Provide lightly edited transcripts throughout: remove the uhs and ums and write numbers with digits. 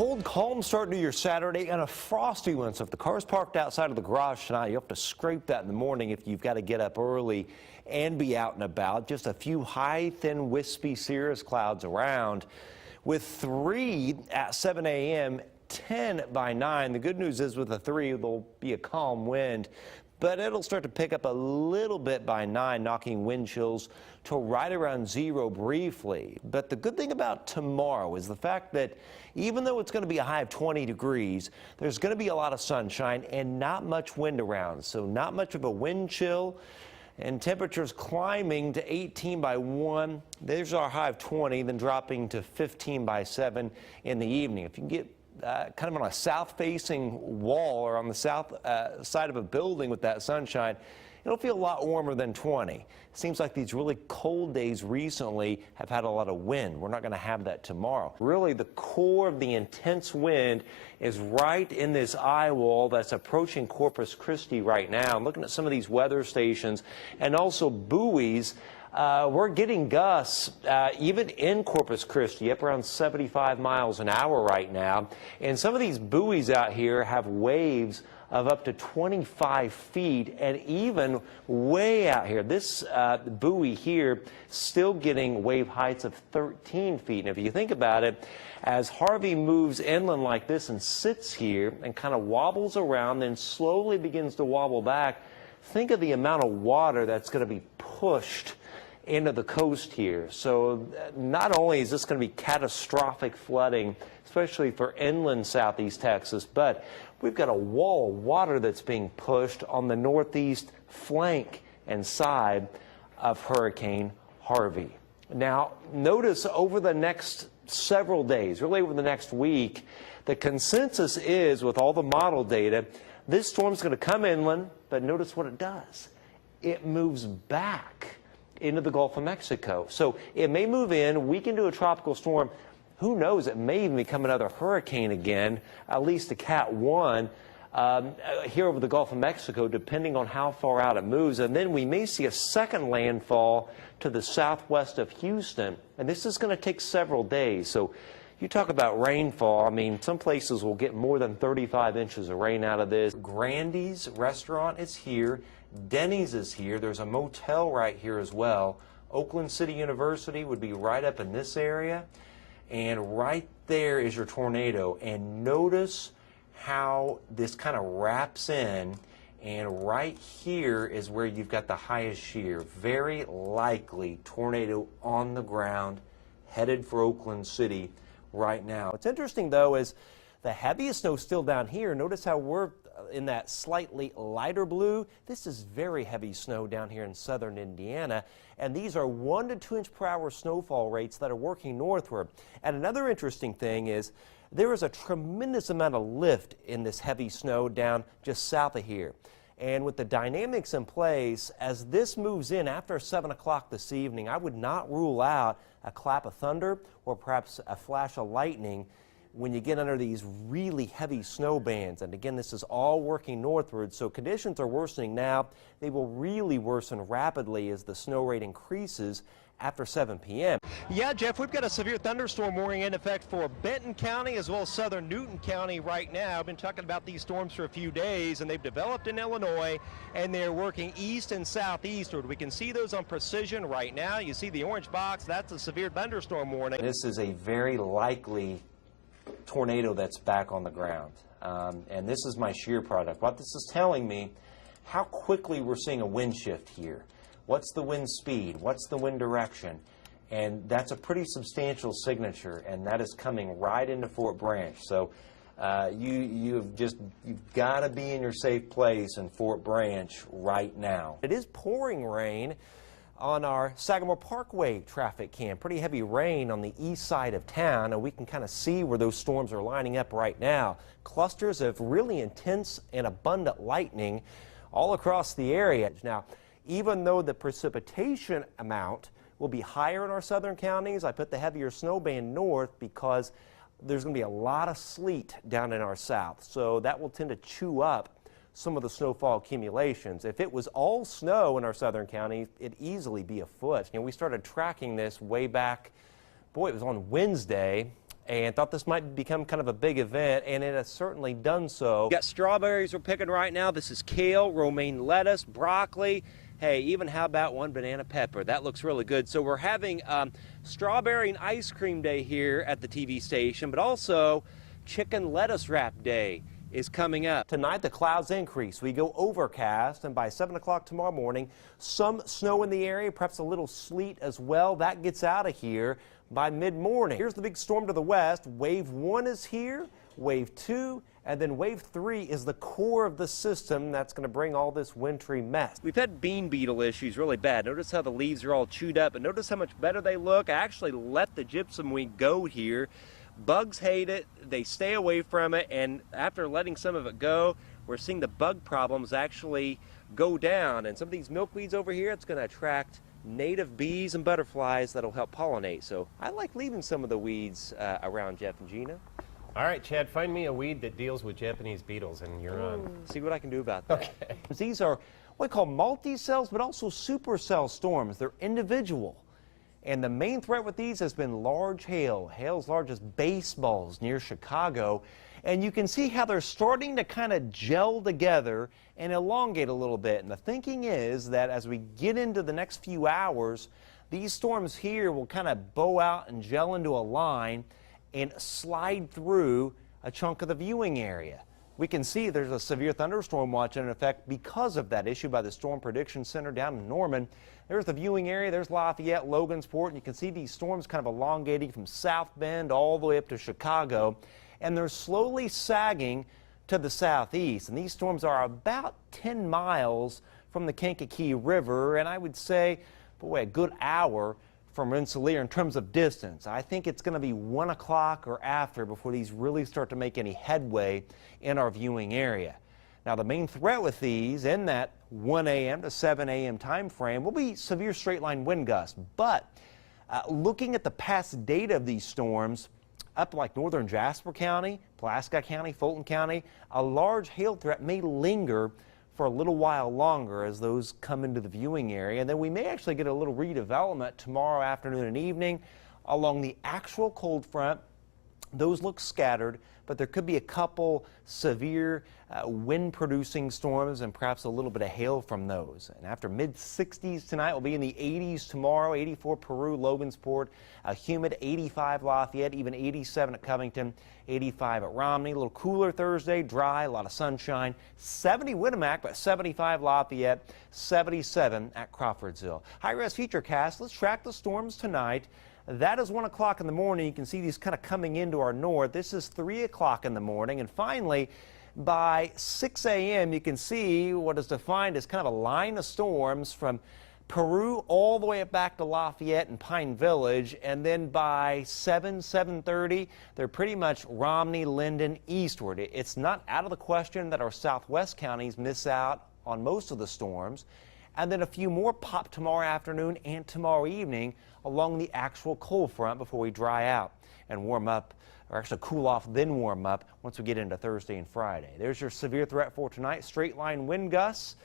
cold, calm start to your Saturday and a frosty one. So if the car's parked outside of the garage tonight, you have to scrape that in the morning if you've got to get up early and be out and about. Just a few high, thin, wispy cirrus clouds around with 3 at 7 a.m., 10 by 9. The good news is with the 3, there'll be a calm wind, but it'll start to pick up a little bit by 9, knocking wind chills to right around 0 briefly. But the good thing about tomorrow is the fact that even though it's going to be a high of 20 degrees, there's going to be a lot of sunshine and not much wind around. So not much of a wind chill, and temperatures climbing to 18 by 1. There's our high of 20, then dropping to 15 by 7 in the evening. If you can get kind of on a south-facing wall or on the south side of a building with that sunshine, it'll feel a lot warmer than 20. It seems like these really cold days recently have had a lot of wind. We're not going to have that tomorrow. Really, the core of the intense wind is right in this eye wall that's approaching Corpus Christi right now. I'm looking at some of these weather stations and also buoys. We're getting gusts even in Corpus Christi up around 75 miles an hour right now. And some of these buoys out here have waves of up to 25 feet and even way out here. This buoy here still getting wave heights of 13 feet. And if you think about it, as Harvey moves inland like this and sits here and kind of wobbles around, then slowly begins to wobble back, think of the amount of water that's going to be pushed into the coast here. So not only is this going to be catastrophic flooding, especially for inland southeast Texas, but we've got a wall of water that's being pushed on the northeast flank and side of Hurricane Harvey. Now, notice over the next several days, really over the next week, the consensus is, with all the model data, this storm's going to come inland, but notice what it does. It moves back into the Gulf of Mexico. So it may move in, weaken to a tropical storm. Who knows, it may even become another hurricane again, at least a Cat 1 here over the Gulf of Mexico, depending on how far out it moves. And then we may see a second landfall to the southwest of Houston. And this is going to take several days. So you talk about rainfall. I mean, some places will get more than 35 inches of rain out of this. Grandy's restaurant is here. Denny's is here. There's a motel right here as well. Oakland City University would be right up in this area. And right there is your tornado. And notice how this kind of wraps in. And right here is where you've got the highest shear. Very likely tornado on the ground, headed for Oakland City right now. What's interesting, though, is the heaviest snow still down here. Notice how we're in that slightly lighter blue. This is very heavy snow down here in southern Indiana, and these are 1 to 2 inch per hour snowfall rates that are working northward. And another interesting thing is there is a tremendous amount of lift in this heavy snow down just south of here. And with the dynamics in place, as this moves in after 7 o'clock this evening, I would not rule out a clap of thunder or perhaps a flash of lightning when you get under these really heavy snow bands. And again, this is all working northward, so conditions are worsening now. They will really worsen rapidly as the snow rate increases after 7 p.m. Yeah, Jeff, we've got a severe thunderstorm warning in effect for Benton County as well as southern Newton County right now. I've been talking about these storms for a few days, and they've developed in Illinois, and they're working east and southeastward. We can see those on precision right now. You see the orange box, that's a severe thunderstorm warning. This is a very likely tornado that's back on the ground. And this is my shear product. What this is telling me, how quickly we're seeing a wind shift here. What's the wind speed? What's the wind direction? And that's a pretty substantial signature, and that is coming right into Fort Branch. So you've got to be in your safe place in Fort Branch right now. It is pouring rain on our Sagamore Parkway traffic cam. Pretty heavy rain on the east side of town, and we can kind of see where those storms are lining up right now. Clusters of really intense and abundant lightning all across the area. Now, even though the precipitation amount will be higher in our southern counties, I put the heavier snow band north because there's going to be a lot of sleet down in our south. So that will tend to chew up some of the snowfall accumulations. If it was all snow in our southern counties, it'd easily be a foot. You know, we started tracking this way back, boy, it was on Wednesday, and thought this might become kind of a big event, and it has certainly done so. Got strawberries we're picking right now. This is kale, romaine lettuce, broccoli. Hey, even how about one banana pepper? That looks really good. So we're having strawberry and ice cream day here at the TV station, but also chicken lettuce wrap day is coming up. Tonight the clouds increase. We go overcast, and by 7 o'clock tomorrow morning, some snow in the area, perhaps a little sleet as well. That gets out of here by mid-morning. Here's the big storm to the west. Wave 1 is here, wave 2, and then wave 3 is the core of the system that's going to bring all this wintry mess. We've had bean beetle issues really bad. Notice how the leaves are all chewed up, but notice how much better they look. I actually let the gypsum weed go here. Bugs hate it, they stay away from it, and after letting some of it go, we're seeing the bug problems actually go down. And some of these milkweeds over here, it's going to attract native bees and butterflies that'll help pollinate. So I like leaving some of the weeds around, Jeff and Gina. All right, Chad, find me a weed that deals with Japanese beetles, and you're on. See what I can do about that. Okay. These are what we call multi-cells, but also supercell storms. They're individual. And the main threat with these has been large hail. Hail as large as baseballs near Chicago. And you can see how they're starting to kind of gel together and elongate a little bit. And the thinking is that as we get into the next few hours, these storms here will kind of bow out and gel into a line and slide through a chunk of the viewing area. We can see there's a severe thunderstorm watch in effect because of that issue by the Storm Prediction Center down in Norman. There's the viewing area, there's Lafayette, Logansport, and you can see these storms kind of elongating from South Bend all the way up to Chicago, and they're slowly sagging to the southeast. And these storms are about 10 miles from the Kankakee River, and I would say, boy, a good hour from Rensselaer in terms of distance. I think it's going to be 1 o'clock or after before these really start to make any headway in our viewing area. Now, the main threat with these in that 1 a.m. to 7 a.m. time frame will be severe straight-line wind gusts. But looking at the past data of these storms, up like northern Jasper County, Pulaski County, Fulton County, a large hail threat may linger for a little while longer as those come into the viewing area. And then we may actually get a little redevelopment tomorrow afternoon and evening along the actual cold front. Those look scattered, but there could be a couple severe wind-producing storms and perhaps a little bit of hail from those. And after mid-60s tonight, we'll be in the 80s tomorrow, 84 Peru, Logansport, a humid 85 Lafayette, even 87 at Covington, 85 at Romney. A little cooler Thursday, dry, a lot of sunshine. 70 Winnemac, but 75 Lafayette, 77 at Crawfordsville. High-res futurecast. Let's track the storms tonight. That is 1 o'clock in the morning. You can see these kind of coming into our north. This is 3 o'clock in the morning. And finally, by 6 a.m., you can see what is defined as kind of a line of storms from Peru all the way back to Lafayette and Pine Village. And then by 7:30, they're pretty much Romney, Linden, eastward. It's not out of the question that our southwest counties miss out on most of the storms. And then a few more pop tomorrow afternoon and tomorrow evening along the actual cold front before we dry out and warm up, or actually cool off, then warm up once we get into Thursday and Friday. There's your severe threat for tonight, straight line wind gusts,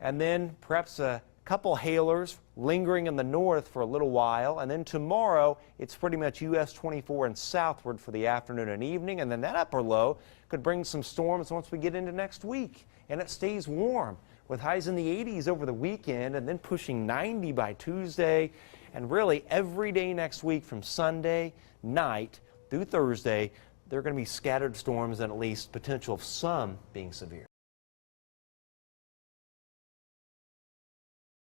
and then perhaps a couple hailers lingering in the north for a little while. And then tomorrow, it's pretty much US 24 and southward for the afternoon and evening. And then that upper low could bring some storms once we get into next week. And it stays warm with highs in the 80s over the weekend and then pushing 90 by Tuesday. And really every day next week from Sunday night through Thursday, there are going to be scattered storms and at least potential of some being severe.